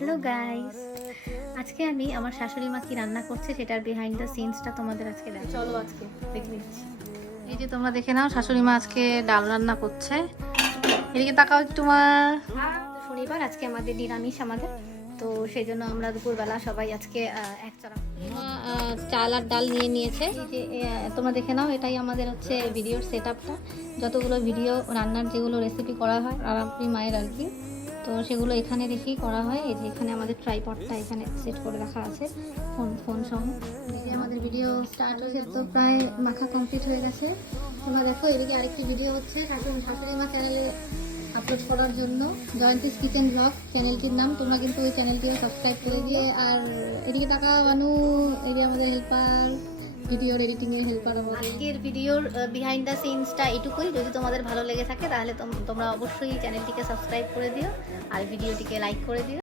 Hello guys, আজকে আমি আমার শাশুড়ি মা কি রান্না করছে সেটার বিহাইন্ড দ্য সিনসটা তোমাদের আজকে চলো আজকে দেখে নিচ্ছি। এই যে তোমরা দেখে নাও, শাশুড়ি মা আজকে ডাল রান্না করছে। এদিকে তাকাও একটু মা। শনিবার আজকে আমাদের নিরামিষ তো সেই জন্য আমরা দুপুরবেলা সবাই আজকে এক চাল আর ডাল নিয়ে নিয়েছে। এই যে তোমরা দেখে নাও, এটাই আমাদের হচ্ছে ভিডিওর সেট আপটা। যতগুলো ভিডিও রান্নার যেগুলো রেসিপি করা হয় রান্নাপুরি মায়ের আর কি, তো সেগুলো এখানে রেখেই করা হয়। এই যে এখানে আমাদের ট্রাইপডটা এখানে সেট করে রাখা আছে ফোন সহ। এদিকে আমাদের ভিডিও স্টার্ট হয়েছে, তো প্রায় মাখা কমপ্লিট হয়ে গেছে। তোমরা দেখো এদিকে আরেকটি ভিডিও হচ্ছে শাশুড়ি মা চ্যানেলে আপলোড করার জন্য, জয়ন্তীস কিচেন ব্লগ চ্যানেলটির নাম। তোমরা কিন্তু ওই চ্যানেলটিও সাবস্ক্রাইব করে দিয়ে। আর এদিকে টাকা মানু, এদিকে আমাদের হেল্পার, ভিডিওর এডিটিংয়ের হেল্পার। আজকের ভিডিওর বিহাইন্ড দ্য সিনসটা এটুকুই। যদি তোমাদের ভালো লেগে থাকে তাহলে তোমরা অবশ্যই চ্যানেলটিকে সাবস্ক্রাইব করে দিও আর ভিডিওটিকে লাইক করে দিও।